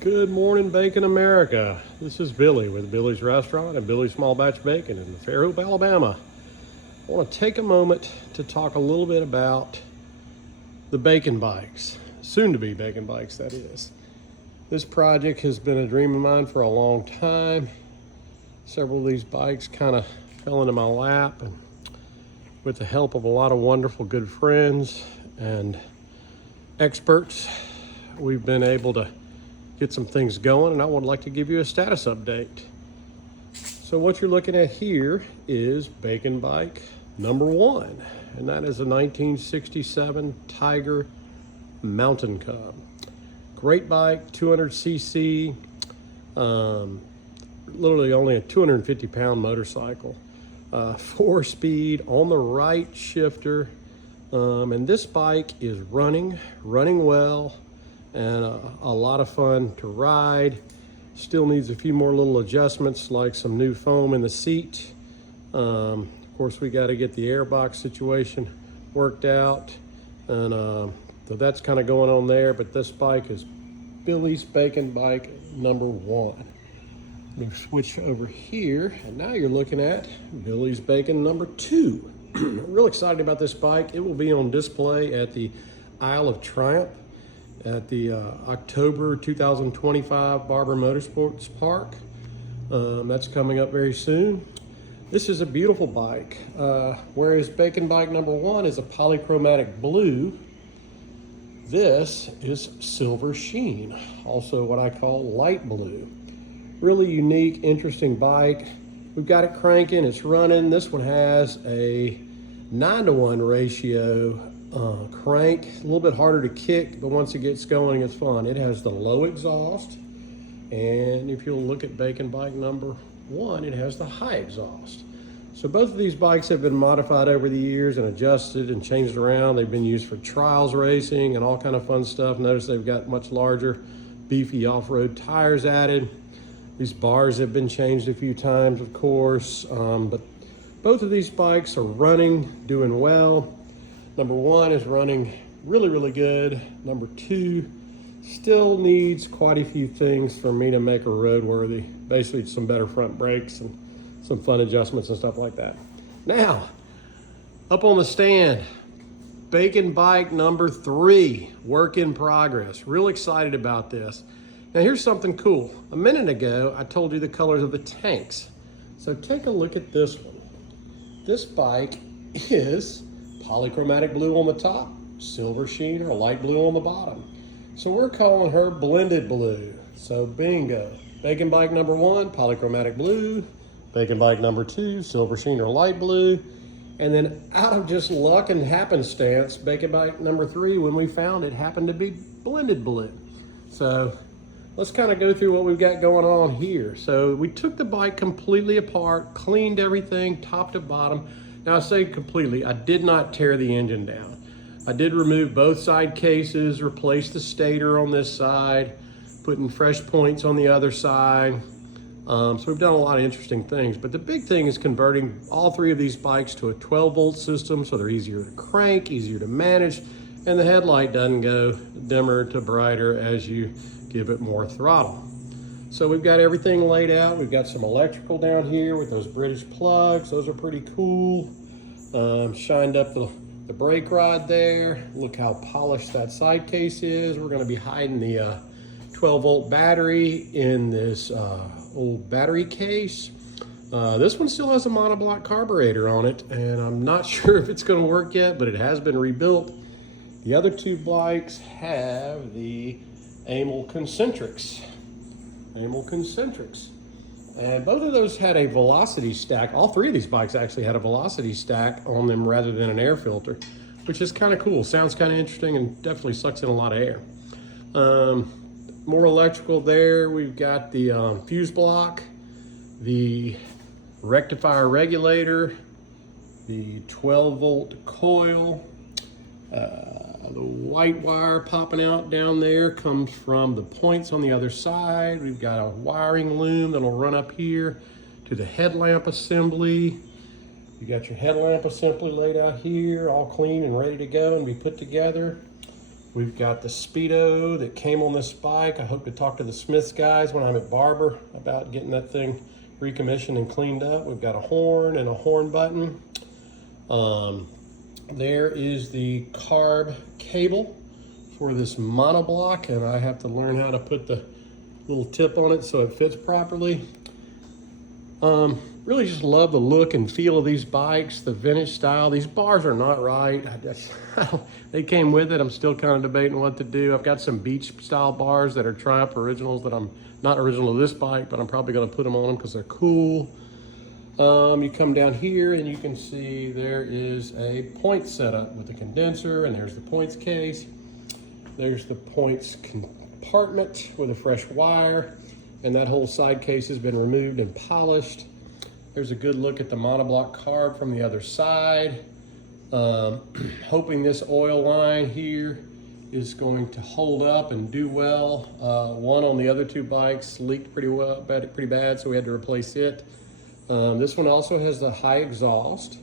Good morning, Bacon America. This is Billy with Billy's Restaurant and Billy's Small Batch Bacon in Fairhope, Alabama. I want to take a moment to talk a little bit about the bacon bikes, soon to be bacon bikes, that is. This project has been a dream of mine for a long time. Several of these bikes kind of fell into my lap, and with the help of a lot of wonderful good friends and experts, we've been able to get some things going, and I would like to give you a status update. So what you're looking at here is bacon bike number 1, and that is a 1967 Tiger Mountain Cub. Great bike, 200cc, literally only a 250-pound motorcycle, 4-speed on the right shifter, and this bike is running well, and a lot of fun to ride. Still needs a few more little adjustments, like some new foam in the seat. Of course, we got to get the airbox situation worked out, and so that's kind of going on there. But this bike is Billy's Bacon Bike number 1. I'm going to switch over here, and now you're looking at Billy's Bacon number 2. I'm real excited about this bike. It will be on display at the Isle of Triumph at the October 2025 Barber Motorsports Park. That's coming up very soon. This is a beautiful bike. Whereas Bacon Bike number 1 is a Polychromatic Blue, this is Silver Sheen, also what I call light blue. Really unique, interesting bike. We've got it cranking, it's running. This one has a 9-to-1 ratio crank, a little bit harder to kick, but once it gets going, it's fun. It has the low exhaust, and if you'll look at Bacon Bike number 1, it has the high exhaust. So both of these bikes have been modified over the years and adjusted and changed around. They've been used for trials racing and all kind of fun stuff. Notice they've got much larger, beefy off-road tires added. These bars have been changed a few times, of course, but both of these bikes are running, doing well. Number 1 is running really good. Number 2 still needs quite a few things for me to make her roadworthy. Basically, some better front brakes and some fun adjustments and stuff like that. Now, up on the stand, Bacon Bike number 3, work in progress. Real excited about this. Now here's something cool. A minute ago, I told you the colors of the tanks. So take a look at this one. This bike is Polychromatic Blue on the top, Silver Sheen or light blue on the bottom. So we're calling her blended blue. So bingo. Bacon Bike number 1, Polychromatic Blue. Bacon Bike number 2, Silver Sheen or light blue. And then out of just luck and happenstance, Bacon Bike number 3, when we found it, happened to be blended blue. So let's kind of go through what we've got going on here. So we took the bike completely apart, cleaned everything top to bottom. Now I say completely, I did not tear the engine down. I did remove both side cases, replace the stator on this side, putting fresh points on the other side. So we've done a lot of interesting things, but the big thing is converting all 3 of these bikes to a 12-volt system so they're easier to crank, easier to manage, and the headlight doesn't go dimmer to brighter as you give it more throttle. So we've got everything laid out. We've got some electrical down here with those British plugs. Those are pretty cool. Shined up the brake rod there. Look how polished that side case is. We're going to be hiding the 12-volt battery in this old battery case. This one still has a monoblock carburetor on it, and I'm not sure if it's going to work yet, but it has been rebuilt. The other 2 bikes have the AMAL concentrics. And both of those had a velocity stack. All 3 of these bikes actually had a velocity stack on them rather than an air filter, which is kind of cool. Sounds kind of interesting and definitely sucks in a lot of air. More electrical there. We've got the fuse block, the rectifier regulator, the 12-volt coil. The white wire popping out down there comes from the points on the other side. We've got a wiring loom that'll run up here to the headlamp assembly. You got your headlamp assembly laid out here, all clean and ready to go and be put together. We've got the Speedo that came on this bike. I hope to talk to the Smiths guys when I'm at Barber about getting that thing recommissioned and cleaned up. We've got a horn and a horn button. There is the Carb cable for this monoblock, and I have to learn how to put the little tip on it so it fits properly. Really just love the look and feel of these bikes, the vintage style. These bars are not right. They came with it. I'm still kind of debating what to do. I've got some beach style bars that are Triumph originals that I'm not original to this bike, but I'm probably going to put them on them because they're cool. You come down here and you can see there is a point setup with the condenser, and there's the points case. There's the points compartment with a fresh wire, and that whole side case has been removed and polished. There's a good look at the monoblock carb from the other side. Hoping this oil line here is going to hold up and do well. One on the other two bikes leaked pretty bad, so we had to replace it. This one also has the high exhaust.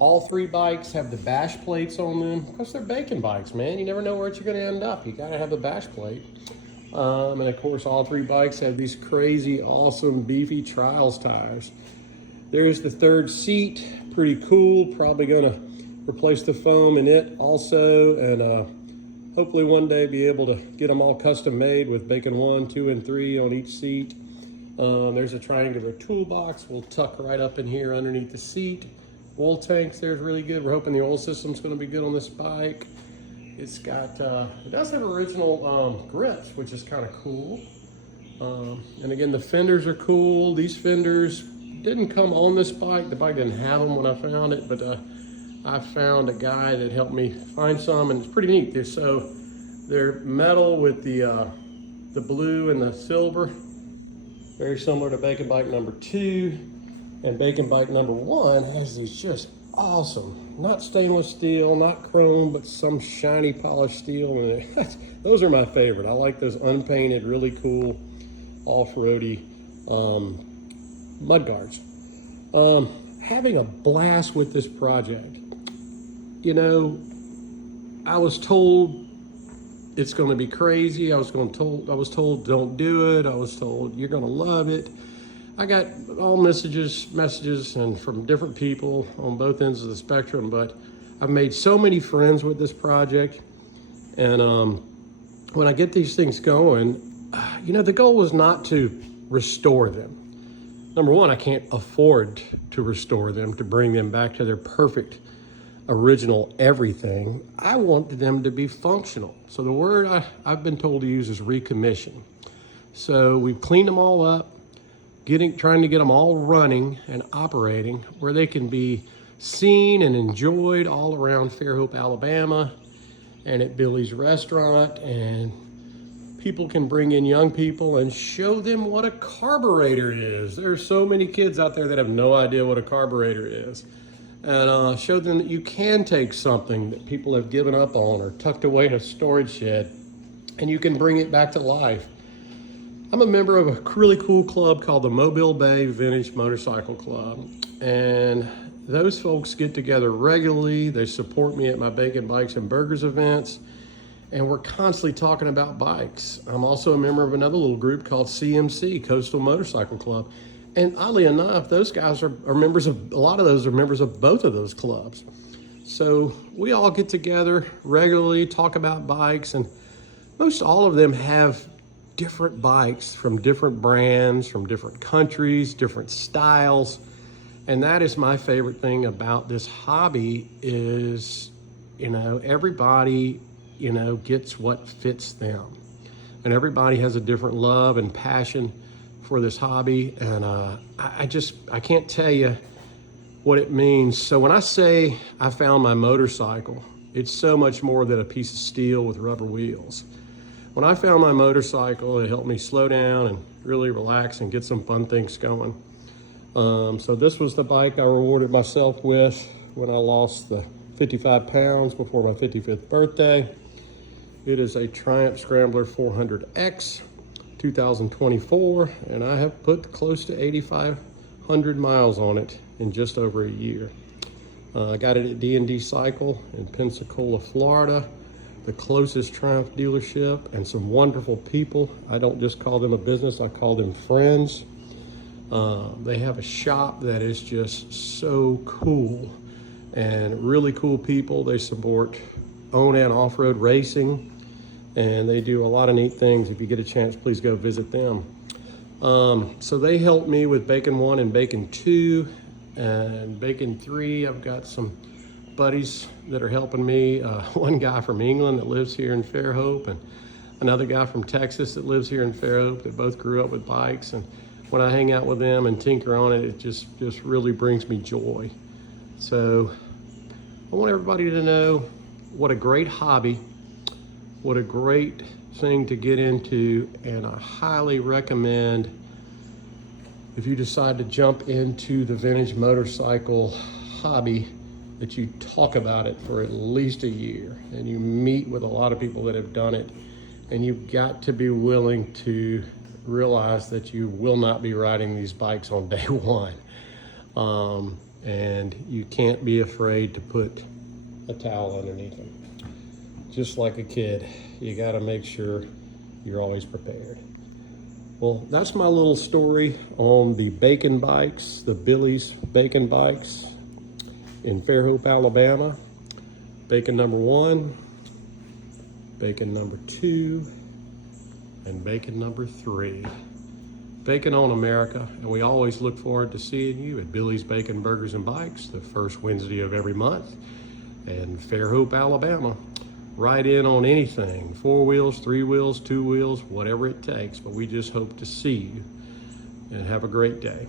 All three bikes have the bash plates on them because they're bacon bikes, man. You never know where you're going to end up. You got to have a bash plate. And of course, all three bikes have these crazy, awesome, beefy Trials tires. There's the third seat, pretty cool. Probably gonna replace the foam in it also, and hopefully one day be able to get them all custom made with bacon 1, 2, and 3 on each seat. There's a triangular toolbox. We'll tuck right up in here underneath the seat. Oil tanks, there's really good. We're hoping the oil system's gonna be good on this bike. It's got, it does have original grips, which is kind of cool. And again, the fenders are cool. These fenders didn't come on this bike. The bike didn't have them when I found it, but I found a guy that helped me find some, and it's pretty neat. They're metal with the blue and the silver, very similar to bacon bike number 2. And bacon bike number 1 has these just awesome, not stainless steel, not chrome, but some shiny polished steel. And those are my favorite. I like those unpainted, really cool off-roady mud guards. Having a blast with this project. You know, I was told it's going to be crazy. I was told don't do it. I was told you're going to love it. I got all messages and from different people on both ends of the spectrum, but I've made so many friends with this project. And when I get these things going, you know, the goal was not to restore them. Number one, I can't afford to restore them, to bring them back to their perfect original everything. I want them to be functional. So the word I've been told to use is recommission. So we've cleaned them all up, trying to get them all running and operating where they can be seen and enjoyed all around Fairhope, Alabama, and at Billy's restaurant, and people can bring in young people and show them what a carburetor is. There are so many kids out there that have no idea what a carburetor is. And show them that you can take something that people have given up on or tucked away in a storage shed, and you can bring it back to life. I'm a member of a really cool club called the Mobile Bay Vintage Motorcycle Club. And those folks get together regularly. They support me at my Bacon Bikes and Burgers events. And we're constantly talking about bikes. I'm also a member of another little group called CMC, Coastal Motorcycle Club. And oddly enough, those guys are members of, a lot of those are members of both of those clubs. So we all get together regularly, talk about bikes, and most all of them have different bikes from different brands, from different countries, different styles. And that is my favorite thing about this hobby is, you know, everybody, you know, gets what fits them. And everybody has a different love and passion for this hobby. And I can't tell you what it means. So when I say I found my motorcycle, it's so much more than a piece of steel with rubber wheels. When I found my motorcycle, it helped me slow down and really relax and get some fun things going. So this was the bike I rewarded myself with when I lost the 55 pounds before my 55th birthday. It is a Triumph Scrambler 400X 2024, and I have put close to 8,500 miles on it in just over a year. I got it at D&D Cycle in Pensacola, Florida. the closest Triumph dealership, and some wonderful people. I don't just call them a business, I call them friends. They have a shop that is just so cool, and really cool people. They support on and off-road racing, and they do a lot of neat things. If you get a chance, please go visit them. So they helped me with Bacon 1 and Bacon 2, and Bacon 3, I've got some buddies that are helping me. One guy from England that lives here in Fairhope, and another guy from Texas that lives here in Fairhope, that both grew up with bikes. And when I hang out with them and tinker on it, it just really brings me joy. So I want everybody to know what a great hobby, what a great thing to get into, and I highly recommend, if you decide to jump into the vintage motorcycle hobby, that you talk about it for at least a year and you meet with a lot of people that have done it, and you've got to be willing to realize that you will not be riding these bikes on day one. And you can't be afraid to put a towel underneath them. Just like a kid, you got to make sure you're always prepared. Well, that's my little story on the Bacon bikes, the Billy's Bacon bikes in Fairhope, Alabama. Bacon number 1, Bacon number 2, and Bacon number 3. Bacon on America, and we always look forward to seeing you at Billy's Bacon Burgers and Bikes the first Wednesday of every month in Fairhope, Alabama. Ride in on anything, 4 wheels, 3 wheels, 2 wheels, whatever it takes, but we just hope to see you, and have a great day.